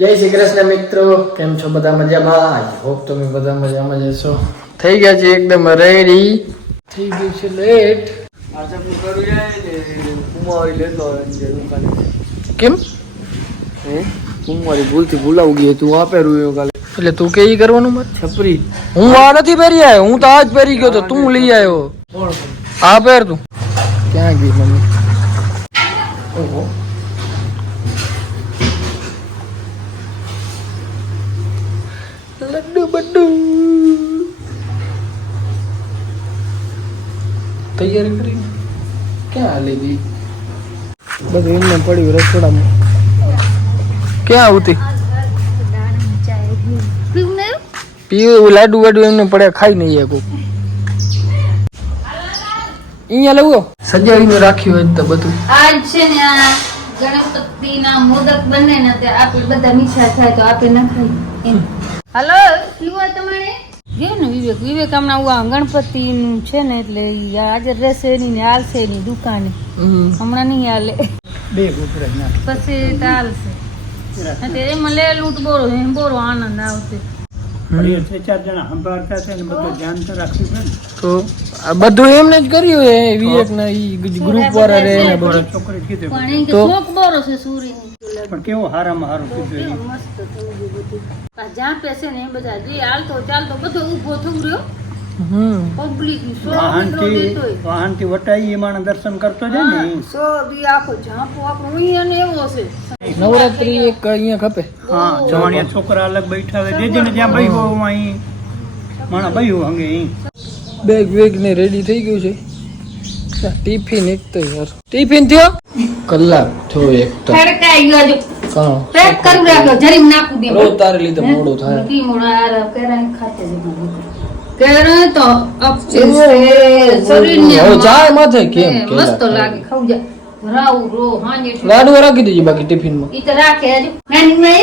જય શ્રી કૃષ્ણ મિત્રો, કેમ છો બધા મજામાં? આઈ હોપ તમે બધા મજામાં જ હશો. થઈ ગયા છે એકદમ રેડી, થઈ ગયું છે લેટ. આજે હું કરું જાય ને કુમારી લેતો દુકાને. કેમ કુમારી ભૂલથી ભૂલાવ ગઈ, તું આપે રૂયો કાલે એટલે તું કે ઈ કરવાનું મત છપરી. હું આ નથી પહેરી આવ્યો, હું તો આજ પહેરી ગયો તો તું લઈ આવ્યો. આ પહેર તું. ક્યાં ગઈ મમ્મી? ઓહો લડ્ડુ બડ્ડુ તૈયારી કરી ક્યાં હાલી દી બધું એમને પડ્યું રસોડામાં. ક્યાં આવતી પીવું લાડુ વાડુ એમને પડ્યા ખાઈ નહીં કોઈ. અહીંયા લેવો સજાવીને રાખ્યું હોય તો બધું આજ છે ને આ ગણપતિના મોદક બને ને તે આપણે બધા મીઠા થાય તો આપણે ન ખાઈ. હાલો પીવા તમારે જો ને વિવેક હમણાં ગણપતિ નું છે ને એટલે હાજર રહેશે એની ને હાલશે એની દુકાને. હમણાં નહીં હાલે, બે ગોપરા પછી ચાલશે. એમાં લે લૂંટ બોરો એમ બોરો આનંદ આવશે. ચાર જણા સંભાળતા છે ને બધું ધ્યાન તો રાખવું છે ને. તો આ બધું એમને જ કર્યું હે વિવેક ના ઈ ગ્રુપ વાળા રે ને બધું છોકરી કીધું પણ એ કે ચોક બોરો છે સૂરીની. પણ કેવો હારામાં હારું કીધું મસ્ત થઈ ગયું બધું. જ્યાં પેસે ને એ બધા જે હાલતો ચાલતો બધો ઊભો થવું રહ્યો. પબ્લિક વાહનથી વટાઈ એ માણસ દર્શન કરતો જાય ને. આખો ઝાંપો આપણો અહીંયા ને એવો છે. નવરાત્રી એક અહીંયા ખપે. હા જવાનિયા છોકરા અલગ બેઠા હોય જે જેને જ્યાં બહી હોય અહીં માણા બહી હંગે અહીં. બેગ વેગ ને રેડી થઈ ગયું છે. ટિફિન એક તો યાર ટિફિન થયો કલાક થયો એક તો ફડકાઈ ગયો જો કાં પેક કરી રાખો જરીમ નાખું દે. રોજ તારે લીધે મોડું થાય. કી મોડા આરા કેરાન ખાતે કેરા તો અપચેસ શરીરને હવે ચાય માથે કેમ મસ્ત લાગે ખાવ જા રાવ રો હાંજે લાડુ રાખી દેજે બાકી ટિફિન માં. ઈ તો રાખે હજુ નાની મે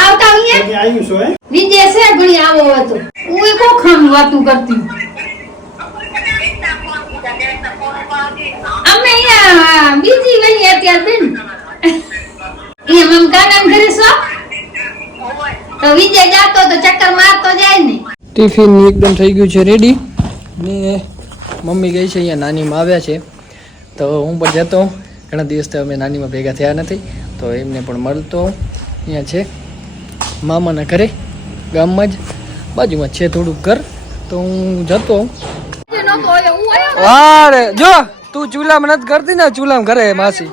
આવતા અહીંયા આવ્યું છો હે નીચે છે ઘણી આવો હતો હું કો ખામ વાતું કરતી અમે અહીંયા બીજી વહી અત્યારે બેન અહીંયા મમ કાનામ ઘરે છો તો વિજય જાતો તો ચક્કર મારતો જાય ને. ટિફિન એકદમ થઈ ગયું છે રેડી ને મમ્મી ગઈ છે અહીંયા નાનીમાં આવ્યા છે તો હું પણ જતો. ઘણા દિવસથી અમે નાનીમાં ભેગા થયા નથી તો એમને પણ મળતો. અહીંયા છે મામાના ઘરે ગામમાં જ બાજુમાં છે થોડુંક ઘર તો હું જતો. અરે જો તું ચૂલામાં નથી કરતી ને ચૂલામાં કરે માસી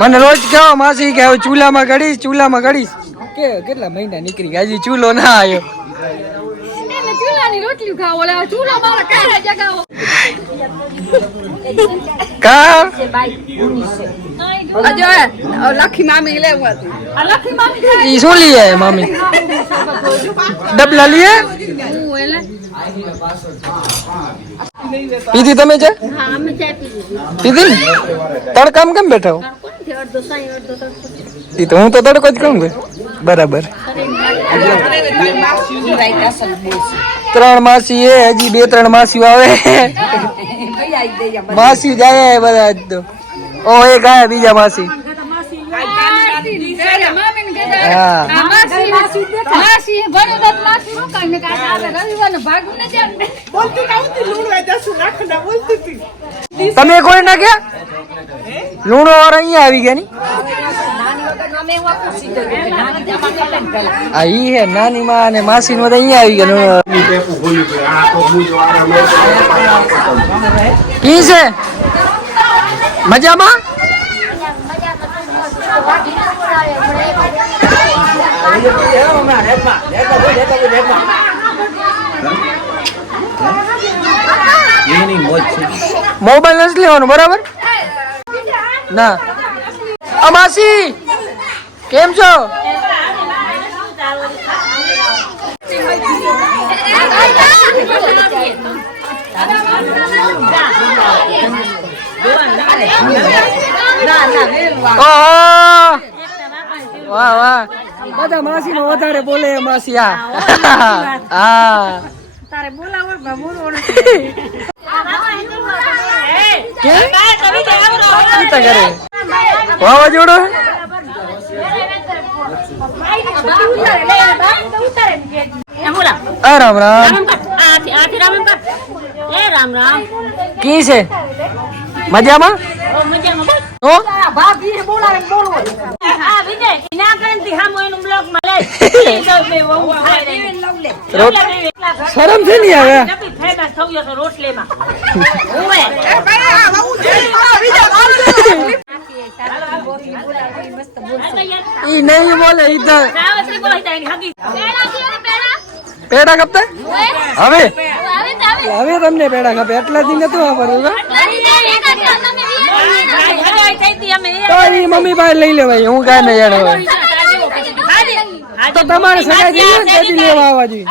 મને રોજ કેવો માસી કે ચૂલામાં ગળીશ કે કેટલા મહિના નીકળી ગયા હજી ચૂલો ના આવ્યો. ચૂલાની રોટલી ખાવ ઓલા ચૂલો મારા કાઢા જગાવો કા અજો લખી મામી લેવું હતું આ લખી મામી ઈ શું લીએ મામી ડબલા લીએ પીધી તમે છે હા અમે ચા પીધી પીધી ને તડકામ કેમ બેઠા હો? અડધો સાઈ અડધો ઈ તો હું તો તડકો જ કહું બરાબર. 3 માસી એ હજી 2-3 માસીઓ આવે માસી જાય બધા તો ઓ એક આયા બીજા માસી. હા તમે કોઈ ના ગયા લૂણો વાળા અહીંયા આવી ગયા ની આ ઈ હે નાની માં અને માસી નો અહીંયા આવી ગયા. કી છે મજામાં મોબાઈલ નથી લેવાનો બરાબર ના. માસી કેમ છો? વાહ વાહ બધા માસી નો વધારે બોલે માસી. હા તારે બોલાવો કે કરે વાવાઝોડો રામ રામ રામ રામ કી છે મજામાં હો શરમ છે નહીં આવે ઈ નહીં બોલે ઇધર પેડા કપતા હવે હવે તમને પેડા કપે એટલાથી નતું વાપરવું તો ઈ મમ્મી પાસે લઈ લેવાય હું કાંઈ નહીં જાણો તો તમારે સગાઈ થઈ ને તેથી લેવા આવવા જોઈએ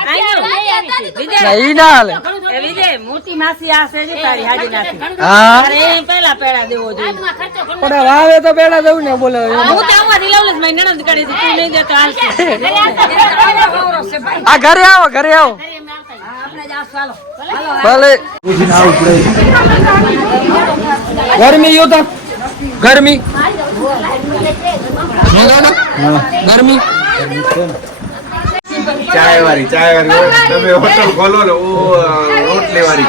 ના ઈ ના હાલે મોટી માસી આ છે તારી હાજી નાખી હા અરે પહેલા પેડા દેવો જોઈએ પણ વાવે તો પેડા દઉં ને બોલે હું તો આમાંથી લઉં જ મેં નણંદ કરી તું નહીં દેતો હાલશે આ ઘરે આવો ઘરે આવો ભલે ગરમી યોતા ગરમી ગરમી ચાય વાળી તમે હોટલ ખોલો ને રોટલી વાળી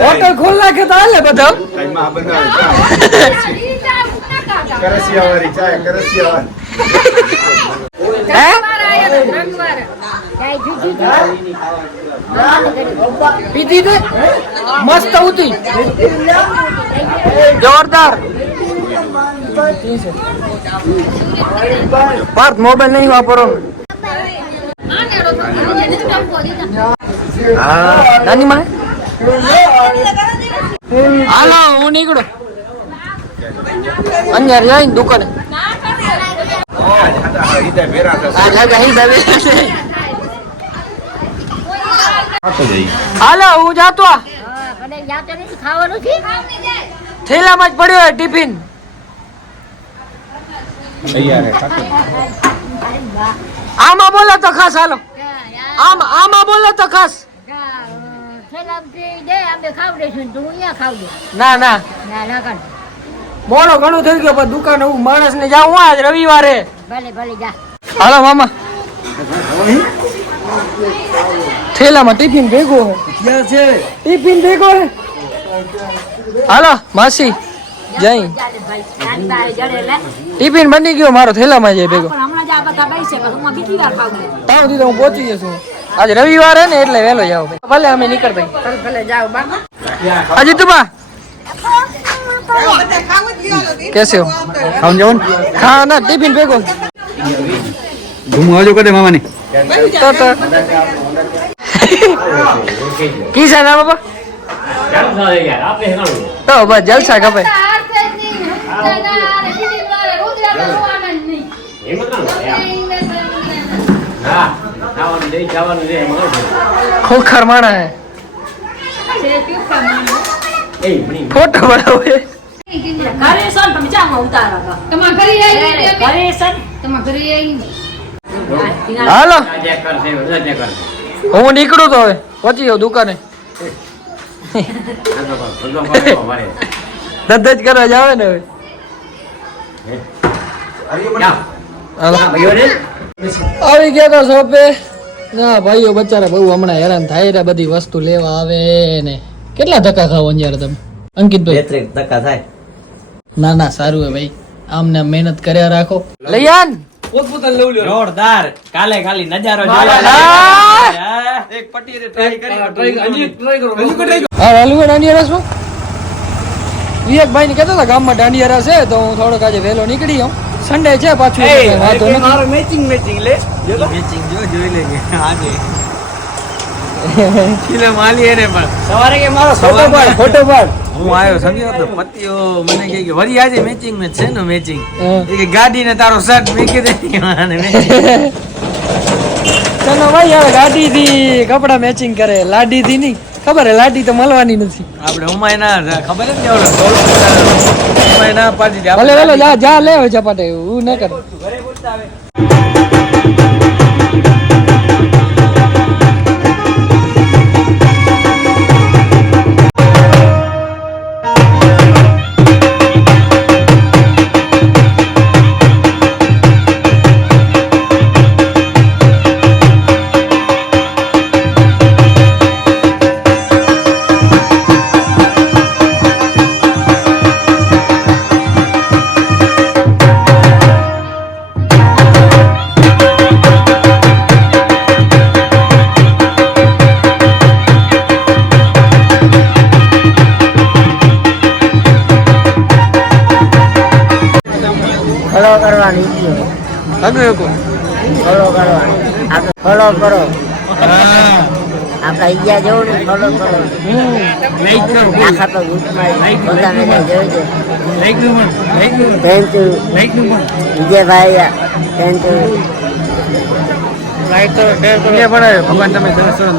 હોટલ ખોલ નાખે તો હાલે બધા કરસિયા વાળી ચાય કરસિયા પીધી તે મસ્ત ઉતી જોરદાર પાર્થ મોબાઈલ નહીં વાપરો નાની માં હાલો હું નીકળો અંજાર જાય ને દુકાને હાલો હું જાતો થેલામાં જ પડ્યો ટિફિન આમાં બોલો તો ખાસ હાલો આમાં બોલો તો ખાસ ના ના મોડો ઘણું થઈ ગયો પણ દુકાન હું માણસ ને જાઉં આજ રવિવારે હાલો મામા થેલામાં ટિફિન ભેગો છે ટિફિન ભેગો હે હાલો માસી જઈ ટિફિન બની ગયો મારો થેલામાં જાય ભેગો તાવ દીધો હું પહોંચી જશું આજ રવિવાર હે ને એટલે વહેલો જાવ ભલે અમે નીકળતા અજી તું બા कैसे हो खाऊं जाओ खाना टिफिन फेंको घूमो जो कदे मामा ने तो किसा ना बाबा तो बस जलसा कपे खोखर माना है फोटो बनाओ ઘરે સન તમે ચામાં ઉતારો તમાર ઘરે આવી ઘરે સન તમાર ઘરે આવી હાલો હું નીકળું તો હવે પહોંચી જાઉં દુકાને ધંધો જ કરવા જાવે ને હવે આવી ગયા તો શોપે ના ભાઈઓ બચારા બહુ હમણાં હેરાન થાય રે બધી વસ્તુ લેવા આવે ને કેટલા ધક્કા ખાવ અંજાર તમે અંકિતભાઈ ધક્કા થાય ના ના સારું હે ભાઈ આમને મહેનત કર્યા રાખો લઈ આન પોતપોતાને લઉં લ્યો જોરદાર કાલે ખાલી નજારો એક પટ્ટી ટ્રાય કરી હા હાલું દાંડિયા રસ માં વિવેકભાઈ ને કહેતા હતા ગામમાં દાંડિયા રસ છે તો હું થોડોક આજે વહેલો નીકળી આવું સન્ડે છે પાછું વાંધો નથી મારો મેચિંગ લે મેચિંગ જોઈ લેજે આજે કિલો માલી એને પણ સવારે કે મારો ફોટો પાડ હું આવ્યો સમજ્યો તો પતિઓ મને કહે કે વરી આજે મેચિંગ મેચ છે ને મેચિંગ કે ગાડી ને તારો શર્ટ મેકી દે અને ચલો ભાઈ હવે ગાડી થી કપડા મેચિંગ કરે લાડી થી નહીં ખબર હે લાડી તો મળવાની નથી આપણે ઉમાય ના ખબર જ ને ઉમાય ના પાડી દે ભલે ભલે જા જા લે ચપાટે હું ન કર ઘરે બોલતા આવે ફોલો કરવાની આગળ શકો ફોલો કરવાની આપણે ફોલો કરો આપણા ઈજા જેવું ને ફોલો કરો આખા તો ગ્રુપમાં પોતાને જોઈ દે thank you Vijaybhai thank you ભગવાન તમે દર્શન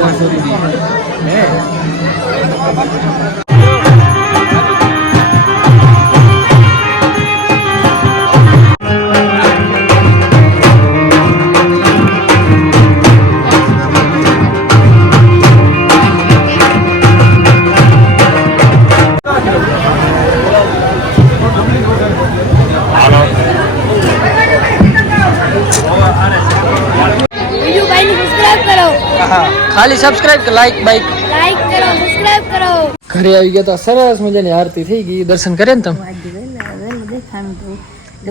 ખાલી સબસ્ક્રાઇબ કે લાઈક બાઈક લાઈક કરો સબસ્ક્રાઇબ કરો. ઘરે આવી ગયા તો સરસ મજાની આરતી થઈ ગઈ. દર્શન કરે ને તમે?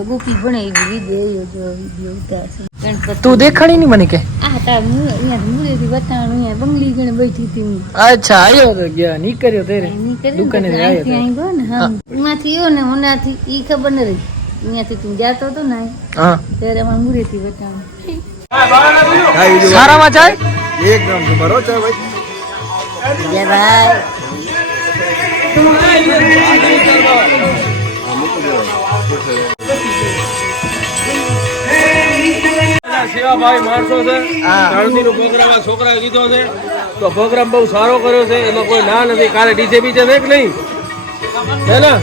ગોપી ભણે વિડીયો ઉતાર ગણપતિ તું દેખાડી નહીં મને કે? આ તાર અહીંયા મુરેથી વટાણું અહીંયા બંગલી ગણે બેઠી હતી હું. અચ્છા આવ્યો તો ગયા નીકળ્યો તેરે દુકાને આવ્યો તો. અહીં ગયો ને હા એમાંથી ગયો ને ઓનાથી ઈ ખબર ન રહી અહીંયાથી તું જાતો હતો ને હા ત્યારે અમારે મુરેથી વટાણું સારામાં જાય એકદમ તમારો ચા ભાઈ વિજયભાઈ સેવાભાવી માણસો છે શાંતિનો પ્રોગ્રામ આ છોકરાએ કીધો છે તો પ્રોગ્રામ બહુ સારો કર્યો છે એમાં કોઈ ના નથી. કાલે ડીજે બીજે છે કે નહીં હે ને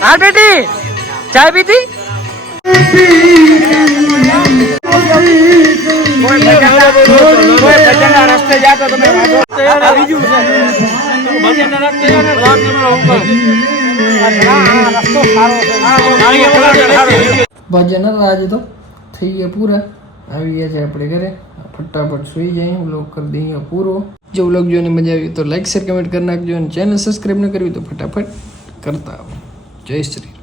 હા બેટી ચાય પીધી? રસ્તે જાતો તમે બીજું છે ભજન આજે તો થઈ ગયા પૂરા. આવી ગયા છે આપણે ઘરે. ફટાફટ સુઈ જાય. વ્લોગ કરી દઈએ પૂરો. જો વ્લોગ જોઈને મજા આવી તો લાઈક શેર કમેન્ટ કરી નાખજો અને ચેનલ સબસ્ક્રાઈબ ન કરવી તો ફટાફટ કરતા આવો. જય શ્રી